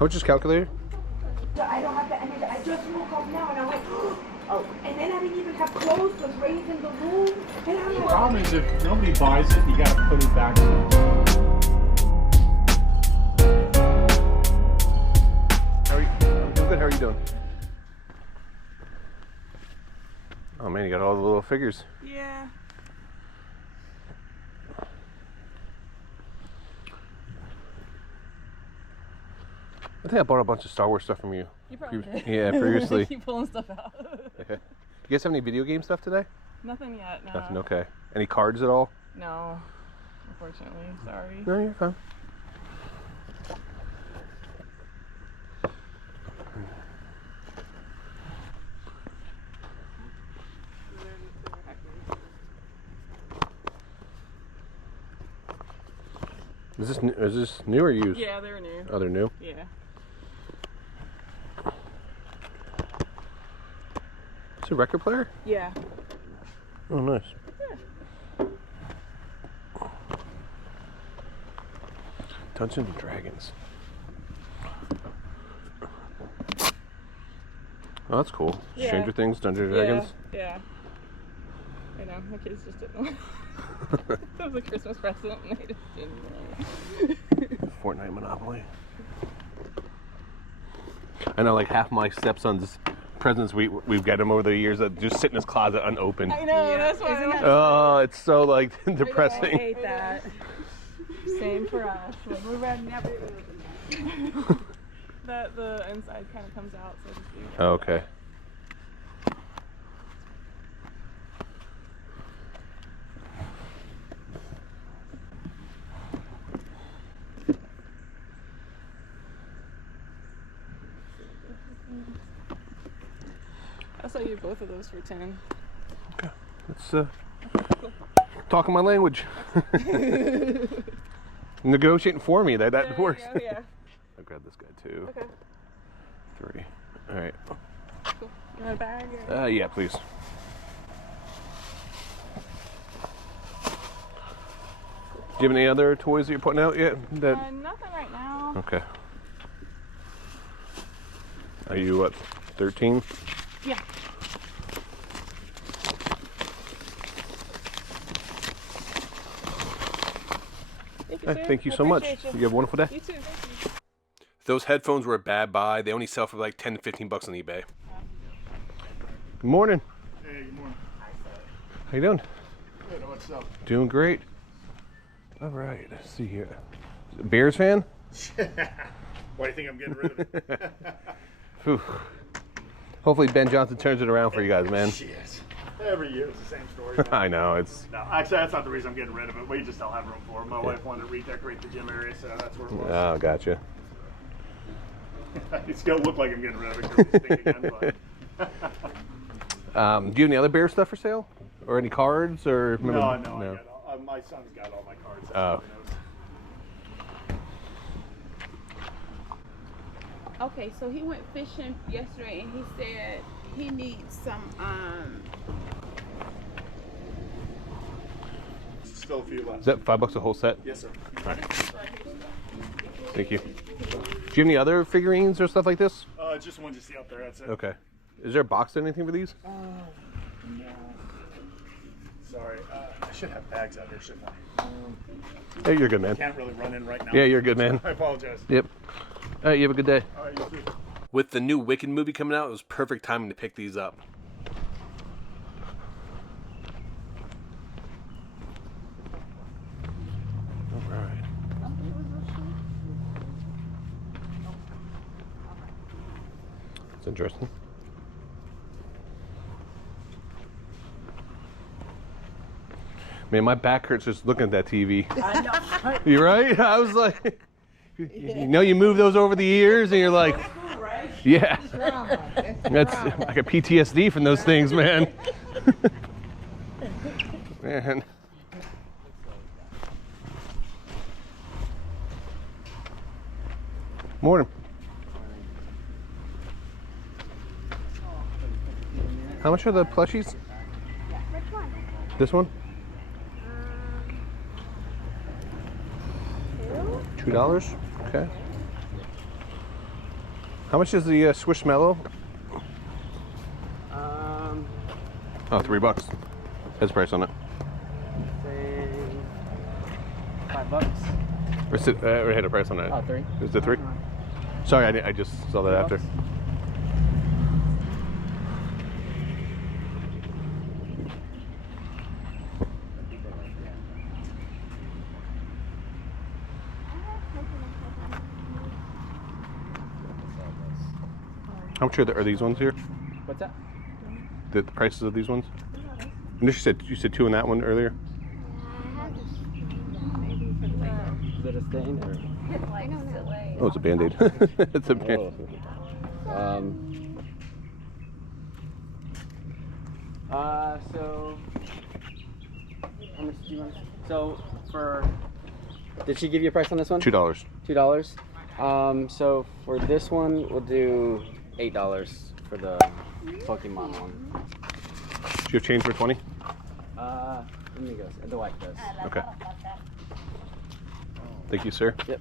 How much is calculator? I don't have the energy. I just woke up now and I'm like, oh. And then I didn't even have clothes because Ray's in the room. And I'm The like, problem is if nobody buys it, you gotta put it back. How are you? I'm doing good. How are you doing? Oh man, you got all the little figures. yeah. I think I bought a bunch of Star Wars stuff from you. You probably did. Yeah, previously. Keep pulling stuff out. Okay. You guys have any video game stuff today? Nothing yet, no. Nothing, okay. Any cards at all? No, unfortunately. Sorry. No, you're fine. Is this new or used? Yeah, they're new. Oh, they're new? Yeah. It's a record player? Yeah. Oh, nice. Yeah. Dungeons and Dragons. Oh, that's cool. Yeah. Stranger Things, Dungeons and Dragons. Yeah. I know, my kids just didn't know. It was a Christmas present and they just didn't know. Fortnite Monopoly. I know, like half my stepson's presents we've got him over the years that just sit in his closet unopened. I know, that's why. Isn't that Oh, it's so like I depressing. hate that. Same for us. When we were never That the inside kind of comes out, so to speak. Oh, okay. I'll sell you both of those for 10. Okay. Let's talking my language. Negotiating for me. That There you works. go, yeah. I'll grab this guy too. Okay. 3. All right. Cool. You want a bag? Or? Yeah, please. Do you have any other toys that you're putting out yet? Nothing right now. Okay. Are you what? 13? Yeah. Thank you, sir. Thank you I so much. appreciate You have a wonderful day. You too. Thank you. Those headphones were a bad buy. They only sell for like 10 to 15 bucks on eBay. Good morning. Hey, good morning. How you doing? Good, what's up? Doing great. All right. Let's see here. Bears fan? Why do you think I'm getting rid of it? Whew. Hopefully Ben Johnson turns it around for you guys, man. Shit. Every year it's the same story. Man. I know, it's... No, actually that's not the reason I'm getting rid of it. We just don't have room for it. My wife wanted to redecorate the gym area, so that's where it was. Oh, gotcha. It still look like I'm getting rid of it. 'Cause it's stink again, but... Do you have any other bear stuff for sale? Or any cards? Or No. I got all, my son's got all my cards. That's all he knows. Okay, so he went fishing yesterday and he said he needs some Still a few left. Is that $5 a whole set? Yes, sir. All right. Thank you. Do you have any other figurines or stuff like this? Just one to see up there. That's it. Okay. Is there a box or anything for these? No. Sorry. I should have bags out here, shouldn't I? Hey, you're good, man. Can't really run in right now. Yeah, you're good, man. I apologize. Yep. All right, you have a good day. All right, you too. With the new Wicked movie coming out, it was perfect timing to pick these up. All right. It's interesting. Man, my back hurts just looking at that TV. I know. You right? I was like, you know, you move those over the years, and you're like, yeah. That's like a PTSD from those things, man. Man. Morning. How much are the plushies? which one? This one? $2. Okay. How much is the Squishmallow? Oh, $3. Has a price on it. Say $5. We had a price on that. Oh, 3. Is it 3? Sorry, I just saw that after. How much are these ones here? What's that? The prices of these ones? And you said 2 in that one earlier. Is it a stain or? Oh, it's a Band-Aid. It's a Band-Aid. So how much do you want? So did she give you a price on this one? $2. $2. So for this one, we'll do $8 for the Pokemon one. Do you have change for 20? Let me go. The wife does. Okay. Thank you, sir. Yep.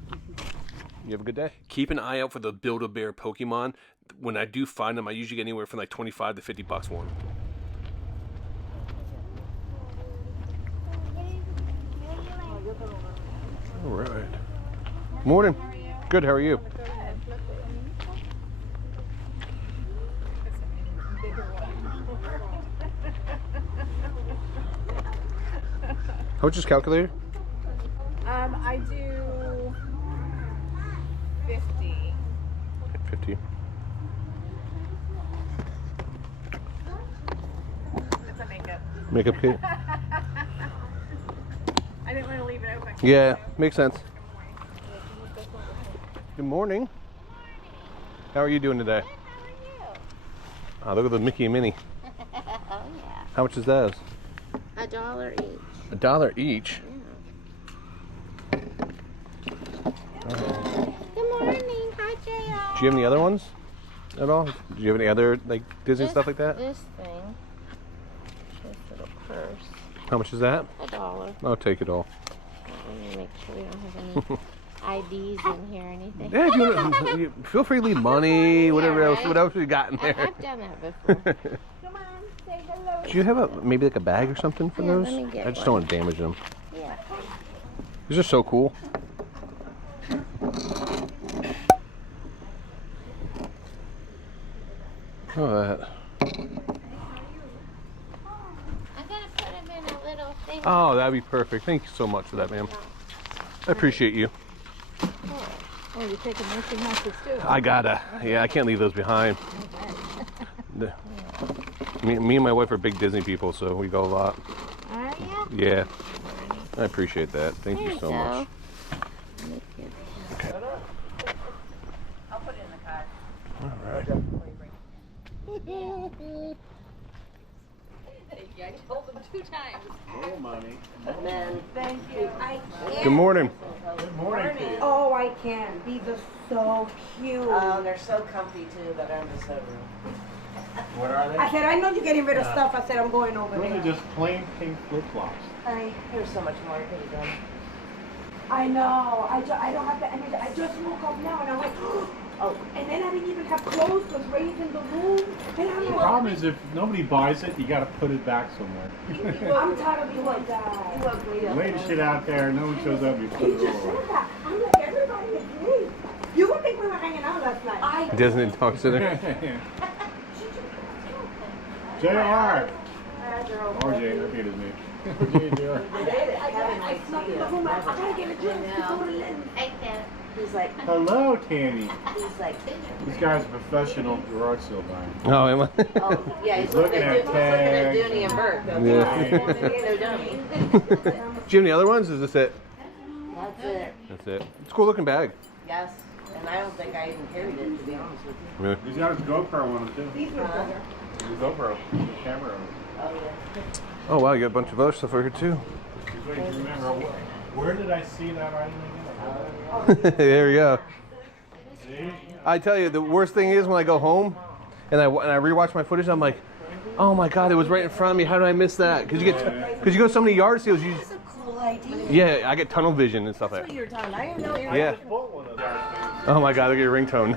You have a good day. Keep an eye out for the Build-A-Bear Pokemon. When I do find them, I usually get anywhere from like 25 to 50 bucks one. All right. Morning. Good. How are you? How much is calculator? I do 50. 50. It's a makeup. Makeup kit? I didn't want to leave it open. Yeah, makes sense. Good morning. How are you doing today? Oh, look at the Mickey and Minnie. Oh yeah. How much is that? $1 each. $1 each? Good morning. Hi, JR. Do you have any other ones at all? Do you have any other like Disney stuff like that? This thing. This little purse. How much is that? $1. I'll take it all. Let me make sure we don't have any IDs in here or anything. Yeah, if you want, feel free to leave money, whatever else, right? what else you got in there. I've done that before. Come on, say hello. Do you have maybe like a bag or something for Yeah, those? let me get I just one. don't want to damage them. Yeah. These are so cool. Oh, that. I'm going to put them in a little thing. Oh, that'd be perfect. Thank you so much for that, ma'am. I appreciate you. Oh, you're taking Mickey Mouse's too. I gotta. Yeah, I can't leave those behind. Me and my wife are big Disney people, so we go a lot. Are you? Yeah. I appreciate that. Thank you so much. Okay. I'll put it in the car. All right. Thank you. I told them 2 times. Thank you. I can't. Good morning. Good morning, Kate. Oh, I can. These are so cute. They're so comfy too, but I'm just over them. What are they? I said, I know you're getting rid of stuff. I said, I'm going over Those are there. just plain pink flip-flops. There's so much more I could have done. I know. I don't have the energy. I just woke up now and I'm like, oh. And then I didn't even have clothes because Ray's in the room. And I'm The like, problem is if nobody buys it, you got to put it back somewhere. I'm tired of doing that. Lay the shit out there, no one shows up, you put He it just all said that. I'm like, everybody is me. You would think we were hanging out last night. Disney talk to them. JR! RJ, repeat his name. I snuck in the room. I gotta get a drink. He's like, Hello, Tammy. he's like, This guy's a professional garage sale buyer. Oh, am I? oh, yeah, he's Looking at tags. Dooney and Burke. Yeah. No dummy. Do you have any other ones? Or is this it? That's it. That's it. It's a cool looking bag. Yes. And I don't think I even carried it, to be honest with you. Really? He's got his GoPro on him, too. These were better. His GoPro, the camera on him. Oh, yeah. Oh, wow, you got a bunch of other stuff over here, too. He's like, remember, where did I see that item again? There we go. See? I tell you, the worst thing is when I go home and I rewatch my footage, I'm like, oh my God, it was right in front of me. How did I miss that? Because you go to so many yard sales, That's a cool idea. yeah, I get tunnel vision and stuff like That's that. what you were talking about. I didn't know you were Yeah. Bought one of those. Oh my God, look at your ringtone.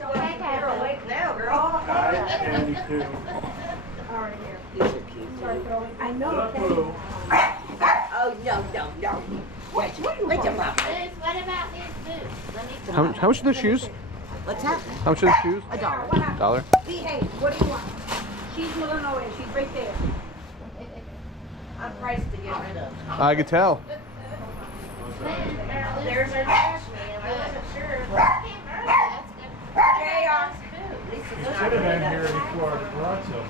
You're awake now, girl. Candy too. All right, here. These are cute. I know. Oh, no. Wait, wait your mouth. Liz, what about these boots? Let me How much are the shoes? What's that? How much are the shoes? $1. $1. Behave. What do you want? She's moving away. She's right there. I'm priced to get rid of. I could tell. There's our trash man. I wasn't sure. Should have been here before the garage sale.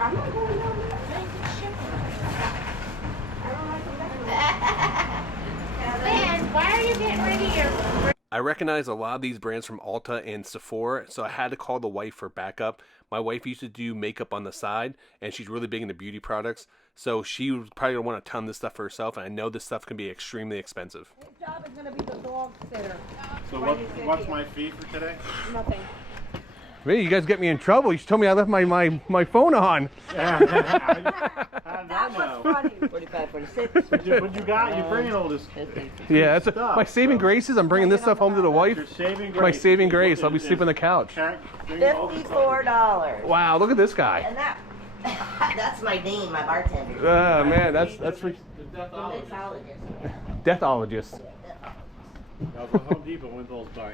I'm not going down there. Ben, why are you getting rid of your... I recognize a lot of these brands from Ulta and Sephora, so I had to call the wife for backup. My wife used to do makeup on the side, and she's really big into beauty products, so she was probably going to want a ton of this stuff for herself, and I know this stuff can be extremely expensive. His job is going to be the dog sitter. So what's my fee for today? Nothing. Hey, you guys get me in trouble. You should tell me I left my phone on. How did I That know? was funny. 45, 46. What you got? You're bringing all this. Yeah, that's Stuff, my saving grace is I'm bringing this stuff home to the wife. Your saving My grace. saving grace. I'll be sleeping on the couch. $54. Wow, look at this guy. And that, that's my dean, my bartender. Oh man, that's for Mixologist. deathologist. I'll go Home Depot when those buy.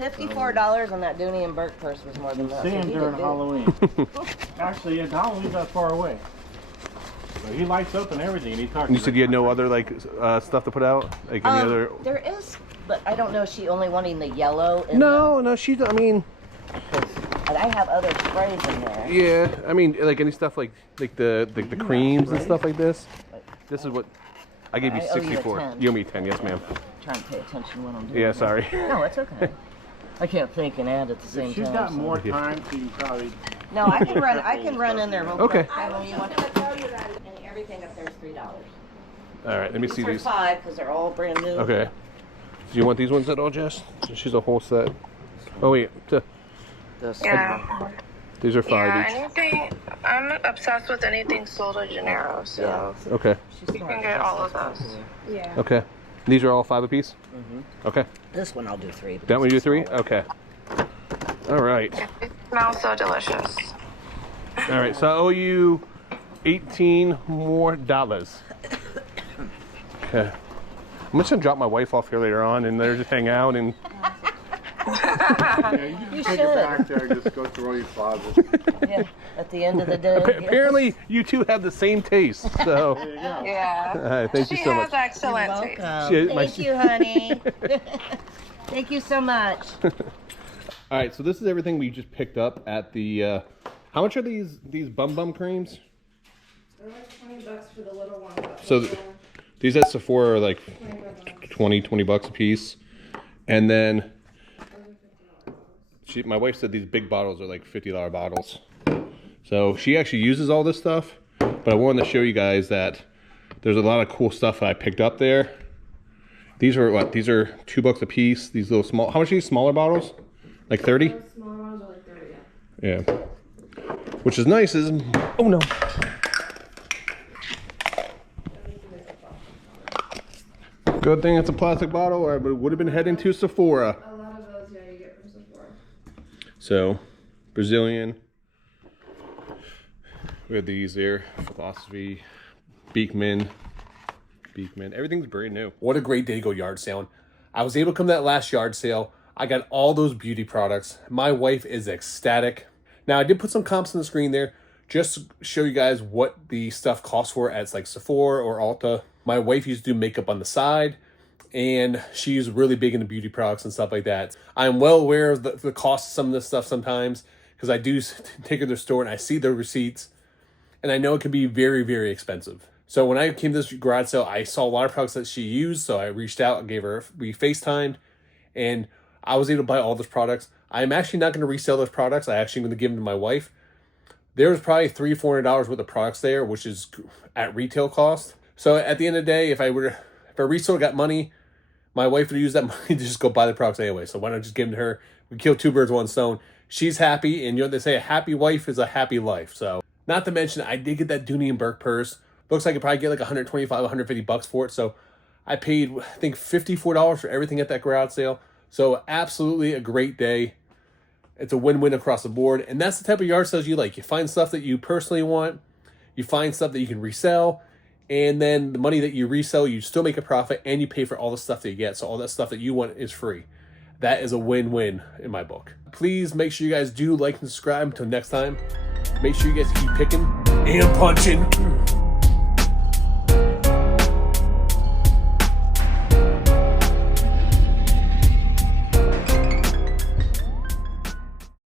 $54 on that Dooney and Burke purse was more than that. See him So he during did good. Halloween. Actually, yeah, Halloween's not far away. So he lights up and everything. And he talks. You said you had no other like stuff to put out, like any other. There is, but I don't know. Is she only wanting the yellow? And No, she's. I mean, and I have other sprays in there. yeah. I mean, like any stuff like the creams and stuff like this. This is what I gave you I owe you a 64. 10. You owe me 10, yes, ma'am. Trying to pay attention when I'm doing. Yeah, this. sorry. No, it's okay. I can't think and add at the same If she's time. got so- more time, she can probably. No, I can run. I can run in there real Okay. quick. I When was you just want going to tell you that. and everything up there is $3. All right, let me see These are these. $5 because they're all brand new. Okay. Do you want these ones at all, Jess? She's a whole set. Oh wait, Yeah. these are 5 Yeah, each. anything. I'm obsessed with anything Sol de Janeiro, so Okay. you can get all of those. Yeah. Okay. These are all 5 apiece. Okay. This one I'll do 3. That one you do 3? Okay. All right. It smells so delicious. All right. So I owe you $18 more. Okay. I'm just gonna drop my wife off here later on, and let her just hang out and. Yeah, you can You take should. it back there and just go through all your closets. Yeah. At the end of the day. Apparently, you two have the same taste. So. There you go. Yeah. Thank you She so has much. excellent taste. She- my- Thank you, honey. Thank you so much. All right, so this is everything we just picked up at the. How much are these bum creams? They're like $20 for the little one. So these at Sephora are like 20 bucks a piece, and then my wife said these big bottles are like $50 bottles. So she actually uses all this stuff, but I wanted to show you guys that there's a lot of cool stuff that I picked up there. These are what? These are $2 a piece. These little small. How much are these smaller bottles? Like 30? Those smaller ones are like 30, yeah. Yeah. Which is nice. Oh no. Good thing it's a plastic bottle, or I would have been heading to Sephora. A lot of those, yeah, you get from Sephora. So, Brazilian. We have these there. Philosophy. Beekman. Everything's brand new. What a great day to go yard sailing. I was able to come to that last yard sale. I got all those beauty products. My wife is ecstatic. Now, I did put some comps on the screen there just to show you guys what the stuff costs for at like Sephora or Ulta. My wife used to do makeup on the side, and she's really big into beauty products and stuff like that. I'm well aware of the cost of some of this stuff sometimes because I do take her to the store and I see the receipts, and I know it can be very, very expensive. So when I came to this garage sale, I saw a lot of products that she used, so I reached out and we FaceTimed, and I was able to buy all those products. I'm actually not going to resell those products. I actually going to give them to my wife. There was probably $300-$400 worth of products there, which is at retail cost. So at the end of the day, if a reseller got money, my wife would use that money to just go buy the products anyway. So why not just give them to her? We kill 2 birds with 1 stone. She's happy, and you know what they say, a happy wife is a happy life. So not to mention, I did get that Dooney and Burke purse. Looks like I could probably get like 125, 150 bucks for it. So I paid, I think, $54 for everything at that garage sale. So absolutely a great day. It's a win-win across the board. And that's the type of yard sales you like. You find stuff that you personally want. You find stuff that you can resell. And then the money that you resell, you still make a profit and you pay for all the stuff that you get. So all that stuff that you want is free. That is a win-win in my book. Please make sure you guys do like and subscribe. Until next time, make sure you guys keep picking and punching.